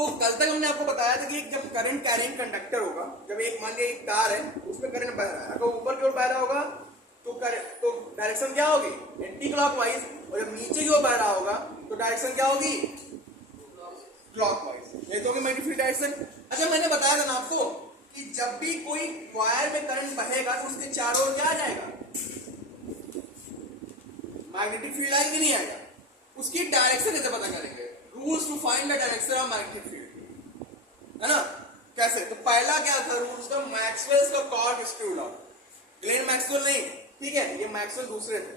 तो कल तक हमने आपको बताया था कि जब करंट कैरिंग कंडक्टर होगा, जब एक मान लिया एक तार है उसमें करंट बह रहा है, अगर ऊपर की ओर बह रहा होगा तो डायरेक्शन क्या होगी, एंटी क्लॉकवाइज, और जब नीचे की ओर बह रहा होगा तो डायरेक्शन क्या होगी, क्लॉकवाइज। ये तो होगी मैग्नेटिक फील्ड डायरेक्शन। अच्छा, मैंने बताया था ना आपको कि जब भी कोई वायर में करंट बहेगा तो उसके चारों ओर क्या आ जाएगा, मैग्नेटिक फील्ड आएगा कि नहीं आएगा। उसकी डायरेक्शन कैसे पता करेंगे, rules to find the direction of magnetic field, है ना। कैसे, तो पहला क्या था रूल्स का, मैक्सवेल्स का cork screw law. Glenn Maxwell नहीं, ठीक है, ये मैक्सवेल दूसरे थे,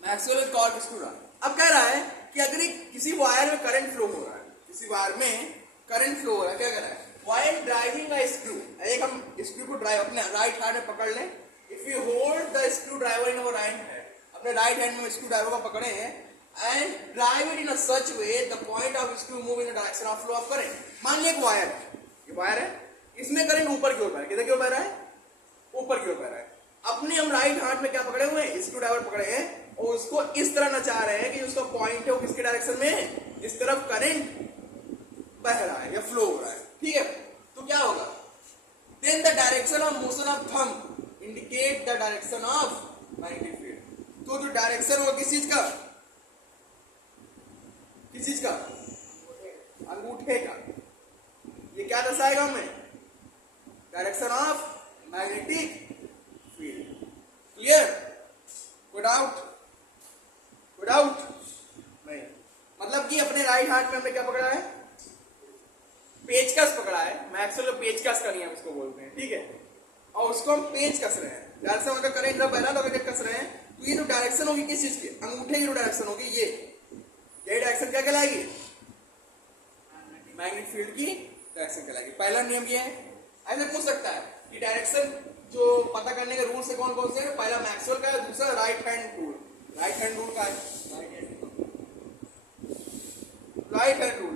मैक्सवेल कॉर्क स्क्रू लॉ। अब कह रहा है कि अगर किसी वायर में करंट फ्लो हो रहा है, किसी वायर में करंट फ्लो हो रहा है, क्या कर रहा है, वायर ड्राइविंग अ स्क्रू, एक हम स्क्रू को ड्राइव अपने राइट हैंड में पकड़ लें, if you hold the screw driver in our right hand, अपने राइट हैंड में स्क्रू ड्राइवर को पकड़े हैं and drive it in a such way the point of screw move in the direction of flow of current। मान लिया एक wire है, ये वायर है, इसमें करंट ऊपर की ओर बह रहा है, किधर की ओर बह रहा है, ऊपर की ओर बह रहा है। अपने हम राइट हाथ में क्या पकड़े हुए हैं, स्क्रू ड्राइवर पकड़े हैं, और उसको इस तरह नचा रहे हैं कि उसका पॉइंट है वो किसके डायरेक्शन में है, इस तरफ करंट बह रहा है या फ्लो हो रहा है, ठीक है। तो क्या होगा, then the direction of motion of thumb indicate the direction of magnetic field। तो जो डायरेक्शन होगा किस चीज का, किस चीज का, अंगूठे का, ये क्या दर्शाएगा हमें, direction of magnetic field. Clear, कोई डाउट, कोई डाउट नहीं। मतलब कि अपने राइट हाथ में हमने क्या पकड़ा है, पेचकस पकड़ा है, मैक्सवेल पेचकस का नियम इसको बोलते हैं, ठीक है, और उसको हम पेच कस रहे हैं, डायरेक्शन अगर करेंट जब बहना तो कस रहे हैं, तो ये जो डायरेक्शन होगी किस चीज की, अंगूठे की जो डायरेक्शन होगी, ये डायरेक्शन क्या कहलाएगी, मैग्नेटिक फील्ड की डायरेक्शन कहलाएगी। पहला नियम ये है। ऐसे पूछ सकता है कि डायरेक्शन जो पता करने के रूल से कौन कौन से हैं, पहला मैक्सवेल का है, दूसरा right hand rule, right hand rule का है, राइट हैंड रूल,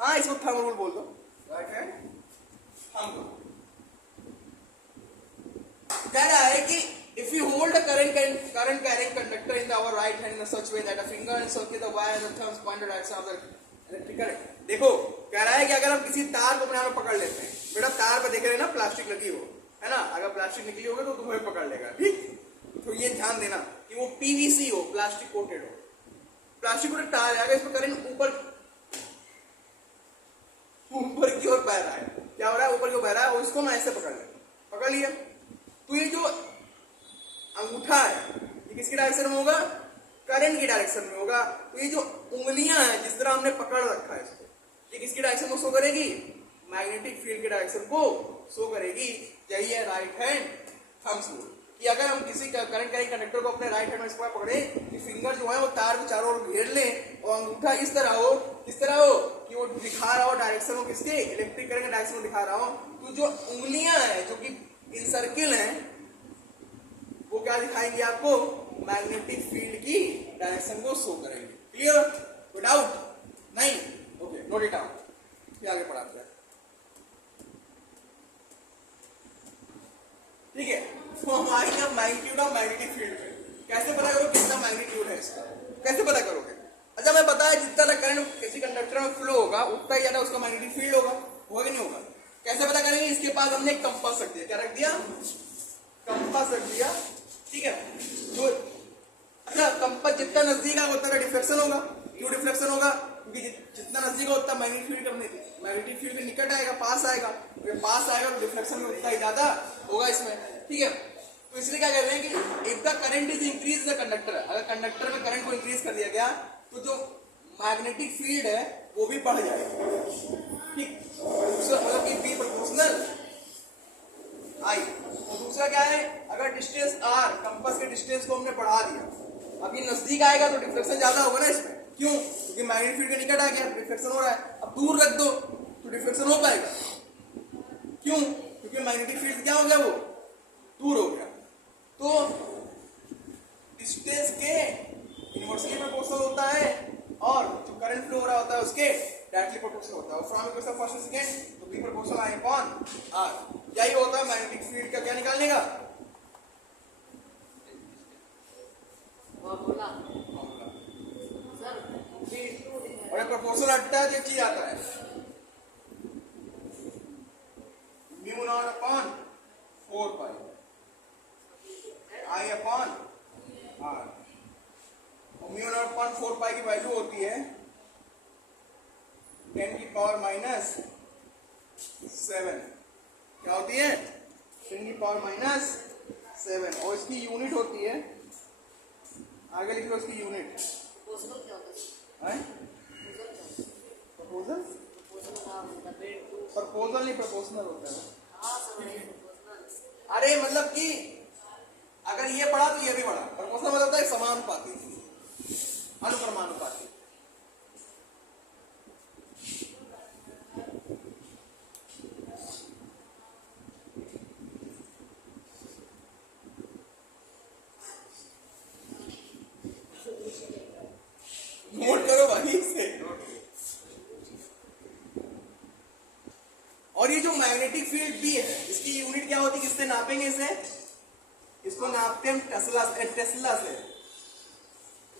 हाँ इसको थंब रूल बोल दो, राइट हैंड थंब रूल। कह रहा है कि if you hold a current carrying conductor in our right hand in such way that a finger encircles the wire and the thumbs point the direction of the electric current। देखो कह रहा है कि अगर हम किसी तार को अपने हाथ में पकड़ लेते हैं, बेटा तार पर देख रहे हैं ना प्लास्टिक लगी हो, है ना, अगर प्लास्टिक निकली होगी तो तुम्हें पकड़ लेगा, ठीक। तो ये ध्यान देना कि वो पीवीसी हो, प्लास्टिक कोटेड हो, प्लास्टिक कोटेड तार है, अगर इसमें करंट ऊपर की ओर बह रहा है, क्या हो रहा है, ऊपर की ओर बह रहा है, और इसको मैं ऐसे पकड़ लिया, तो ये जो अंगूठा है ये किसकी डायरेक्शन में होगा, करंट की डायरेक्शन में होगा। तो ये जो उंगलियां हैं जिस तरह हमने पकड़ रखा है इसको, ये किसकी डायरेक्शन को शो करेगी, मैग्नेटिक फील्ड की डायरेक्शन को शो करेगी। यही है राइट हैंड थंब्स रूल, कि अगर हम किसी करंट कैरिंग कंडक्टर को अपने राइट हैंड में इसको पकड़े कि फिंगर जो है वो तार को चारों ओर घेर लें, और अंगूठा इस तरह हो कि वो दिखा रहा हो डायरेक्शन को किसके, इलेक्ट्रिक करंट डायरेक्शन को दिखा रहा हो। तो जो उंगलियां हैं जो कि इन सर्किल हैं वो क्या दिखाएंगे आपको, मैग्नेटिक फील्ड की डायरेक्शन को शो करेंगे। क्लियर, कोई डाउट नहीं, ओके नोट इट डाउन, फिर आगे पढ़ाते हैं, ठीक है। तो हम आएंगे अब मैग्नीट्यूड ऑफ मैग्नेटिक फील्ड पे। कैसे पता करो कितना मैग्नीट्यूड है इसका, कैसे पता करोगे। अच्छा मैं बताया जितना करंट किसी कंडक्टर में फ्लो होगा उतना ही ज्यादा उसका मैग्नेटिक फील्ड होगा कि नहीं होगा। कैसे पता करेंगे, इसके पास हमने एक कंपास रख दिया, क्या रख दिया, कंपास रख दिया, ठीक है। जो अच्छा कंपास जितना नजदीक आएगा उतना का डिफ्लेक्शन होगा, क्यों डिफ्लेक्शन होगा, क्योंकि जितना नजदीक होगा उतना मैग्नेटिक फील्ड के निकट आएगा, पास आएगा, पास आएगा तो डिफ्लेक्शन में उतना ही ज्यादा होगा इसमें, ठीक है। तो इसलिए क्या कर रहे हैं कि if the current is increase the conductor, अगर कंडक्टर में करंट को इंक्रीज कर दिया गया तो जो मैग्नेटिक फील्ड है वो भी बढ़ जाएगा, ठीक, मतलब कि बी प्रोपोर्शनल आई। और दूसरा क्या है, अगर डिस्टेंस आर, कंपास के डिस्टेंस को हमने बढ़ा दिया, अब ये नजदीक आएगा तो डिफ्लेक्शन ज्यादा होगा ना इसमें, क्यों, क्योंकि मैग्नेटिक फील्ड के निकट आ गया, डिफ्लेक्शन हो रहा है। अब दूर रख दो तो डिफ्लेक्शन हो पाएगा, क्यों, क्योंकि मैग्नेटिक फील्ड क्या हो गया, वो दूर हो गया। तो डिस्टेंस के इनवर्सली प्रोपोर्शनल होता है और जो करंट फ्लो हो रहा होता है उसके डायरेक्टली प्रोपोर्शनल होता है। From equation first and second तो B proportional I upon R, यही होता है मैग्नेटिक फील्ड का क्या निकालने का फॉर्मूला। और प्रोपोर्शनल हटता है तो चीज आता है mu naught upon 4 pi I upon R. और म्यू नॉट अपॉन 4 पाई की वैल्यू होती है 10 की पावर माइनस 7। क्या होती है 10 की पावर माइनस 7। और इसकी यूनिट होती है, आगे लिख लो इसकी यूनिट। प्रपोजल प्रपोजल नहीं प्रोपोर्शनल होता है। अरे मतलब कि अगर ये पढ़ा तो ये भी पढ़ा। प्रपोर्शनल मतलब होता है समानुपाती, अनुक्रमानुपाती। नोट करो भाई इसे। और ये जो मैग्नेटिक फील्ड भी है इसकी यूनिट क्या होती है, किससे नापेंगे इसे? इसको नापते हैं टेस्ला से,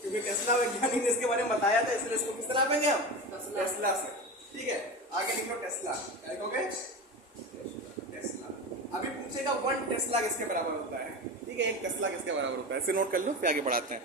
क्योंकि टेस्ला वैज्ञानिक ने इसके बारे में बताया था, इसलिए इसको किससे नापेंगे हम? टेस्ला से। ठीक है, आगे लिखो टेस्ला। क्या लिखोगे? टेस्ला। अभी पूछेगा 1 टेस्ला किसके बराबर होता है। ठीक है, 1 टेस्ला किसके बराबर होता है, इसे नोट कर लो, फिर आगे बढ़ाते हैं।